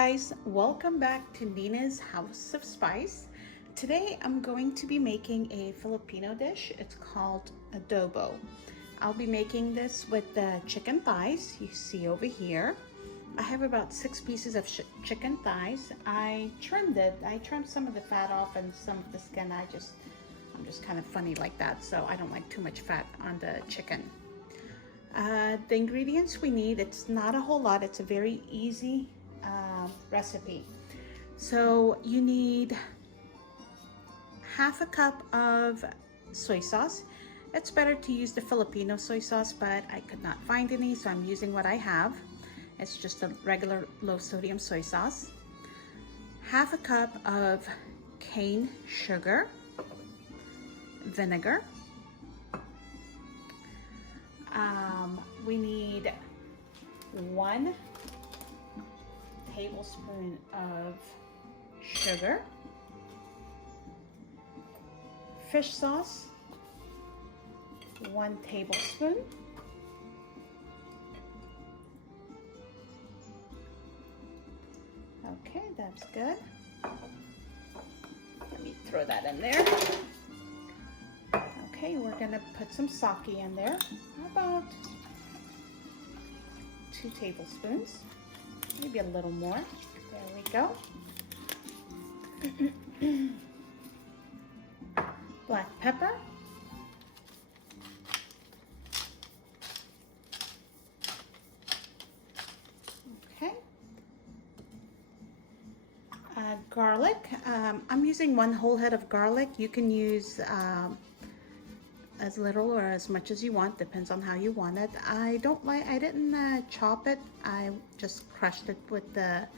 guys, welcome back to Nina's House of Spice. Today I'm going to be making a Filipino dish. It's called adobo. I'll be making this with the chicken thighs you see over here. I have about 6 pieces of chicken thighs. I trimmed it. I trimmed some of the fat off and some of the skin. I'm just kind of funny like that, so I don't like too much fat on the chicken. The ingredients we need, it's not a whole lot. It's a very easy recipe. So you need half a cup of soy sauce. It's better to use the Filipino soy sauce, but I could not find any, so I'm using what I have. It's just a regular low sodium soy sauce. Half a cup of cane sugar, vinegar. We need 1 tablespoon of sugar, fish sauce, 1 tablespoon, okay, that's good. Let me throw that in there. Okay, we're gonna put some sake in there, about 2 tablespoons. Maybe a little more. There we go. Black pepper. Okay. Garlic. I'm using 1 whole head of garlic. You can use as little or as much as you want, depends on how you want it. I didn't chop it, I just crushed it with the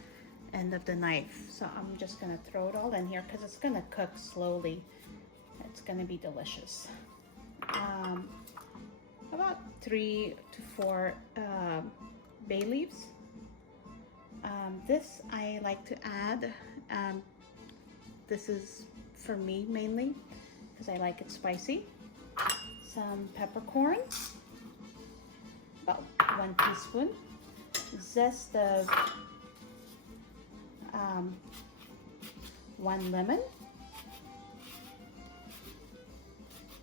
end of the knife. So I'm just gonna throw it all in here because it's gonna cook slowly. It's gonna be delicious. About 3 to 4 bay leaves. This I like to add, this is for me mainly because I like it spicy. Some peppercorn, about 1 teaspoon, zest of 1 lemon.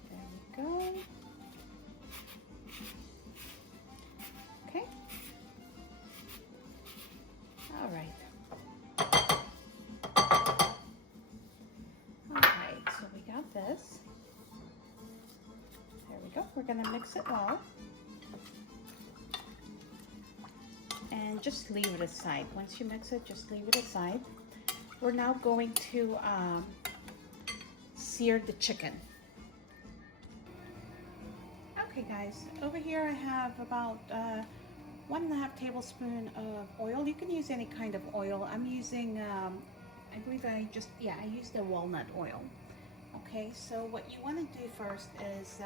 There we go. Okay. All right. All right, so we got this. There we go. We're going to mix it well. And just leave it aside. Once you mix it, just leave it aside. We're now going to sear the chicken. Okay guys, over here I have about 1.5 tablespoon of oil. You can use any kind of oil. I'm using, I believe I used the walnut oil. Okay, so what you want to do first is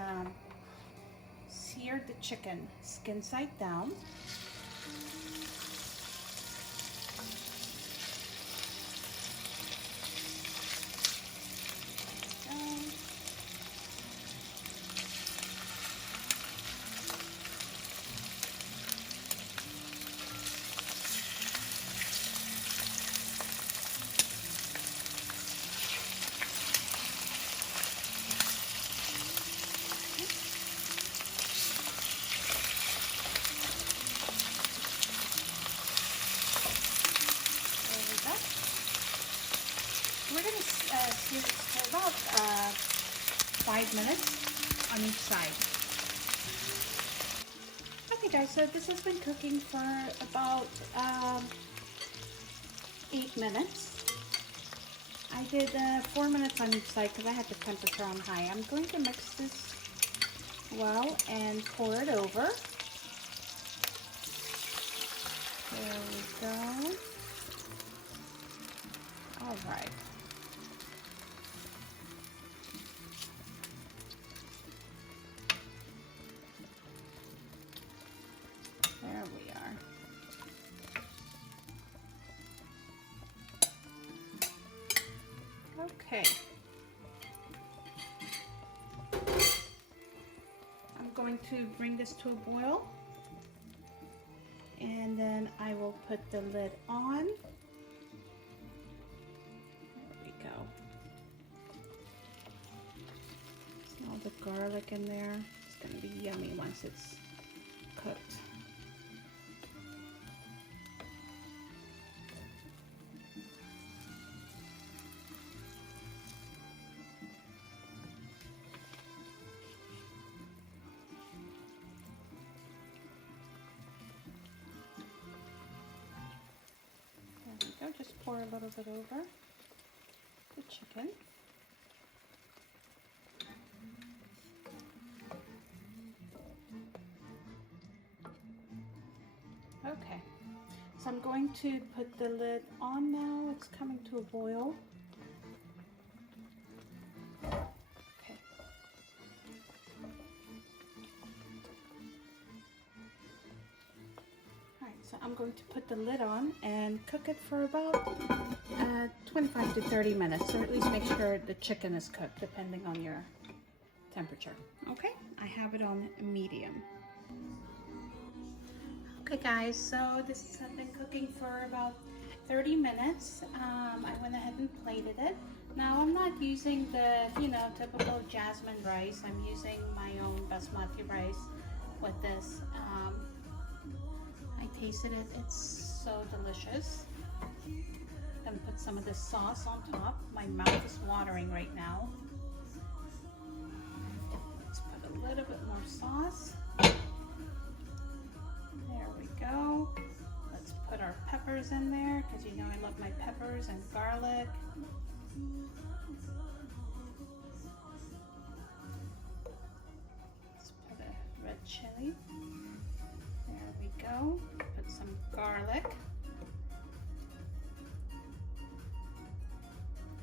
sear the chicken skin side down. We're going to sear it for about 5 minutes on each side. Okay guys, so this has been cooking for about 8 minutes. I did 4 minutes on each side because I had the temperature on high. I'm going to mix this well and pour it over. There we go. All right. There we are. Okay. I'm going to bring this to a boil, and then I will put the lid on the garlic in there. It's gonna be yummy once it's cooked. There we go, just pour a little bit over the chicken. Okay, so I'm going to put the lid on now. It's coming to a boil. Okay. Alright, so I'm going to put the lid on and cook it for about 25 to 30 minutes, or at least make sure the chicken is cooked depending on your temperature. Okay, I have it on medium. Okay guys, so this has been cooking for about 30 minutes. I went ahead and plated it. Now I'm not using the, typical jasmine rice. I'm using my own basmati rice with this. I tasted it, it's so delicious. I'm gonna put some of this sauce on top. My mouth is watering right now. Let's put a little bit more sauce. There we go. Let's put our peppers in there because you know I love my peppers and garlic. Let's put a red chili. There we go. Put some garlic.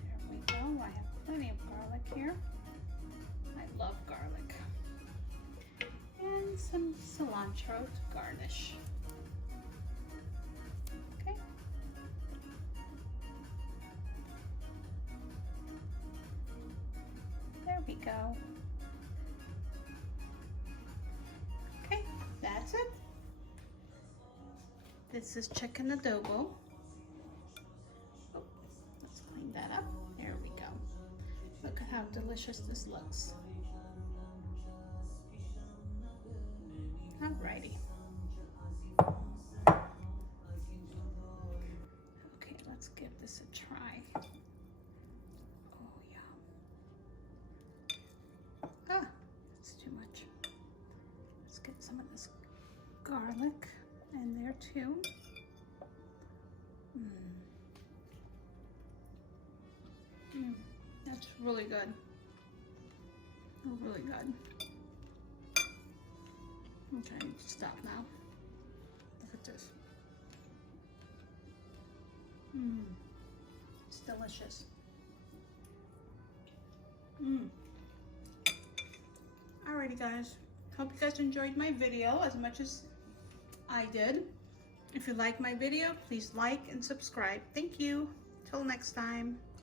There we go. I have plenty of garlic here. I love garlic. And some cilantro to garnish. Okay. There we go. Okay, that's it. This is chicken adobo. Oh, let's clean that up. There we go. Look at how delicious this looks. Alrighty. Okay, let's give this a try. Oh yeah. Ah, that's too much. Let's get some of this garlic in there too. That's really good. Really good. Okay, I need to stop now. Look at this. It's delicious. Alrighty guys, hope you guys enjoyed my video as much as I did. If you like my video, please like and subscribe. Thank you. Till next time.